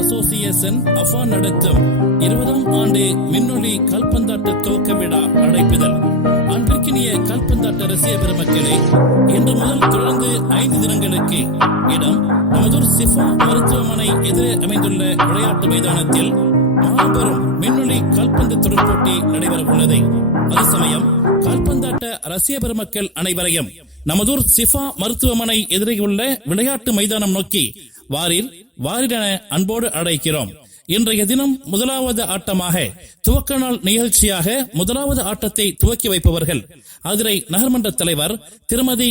Association அஃபா நடத்தும் 20ஆம் ஆண்டு மின்னொலி கால்பந்தாட்ட துவக்க விழா அழைப்புதல். அன்பிற்கினிய கால்பந்தாட்ட ரசிக பெருமக்களே, இன்று முதல் தொடர்ந்து 5 தினங்களுக்கு இடம் நமதூர் சிஃபா மருத்துவமனை எதிரே அமைந்துள்ள விளையாட்டு மைதானத்தில் மாபெரும் மின்னொலி கால்பந்து தொடர் போட்டி நடைபெற உள்ளது. அது சமயம் கால்பந்தாட்ட ரசிக பெருமக்கள் அனைவரையும் நமதூர் சிஃபா மருத்துவமனை எதிரே உள்ள விளையாட்டு மைதானம் நோக்கி வாரில் என அன்போடு அழைக்கிறோம். இன்றைய தினம் முதலாவது ஆட்டமாக துவக்க நாள் நிகழ்ச்சியாக முதலாவது ஆட்டத்தை துவக்கி வைப்பவர்கள் அதிரை நகர்மன்ற தலைவர் திருமதி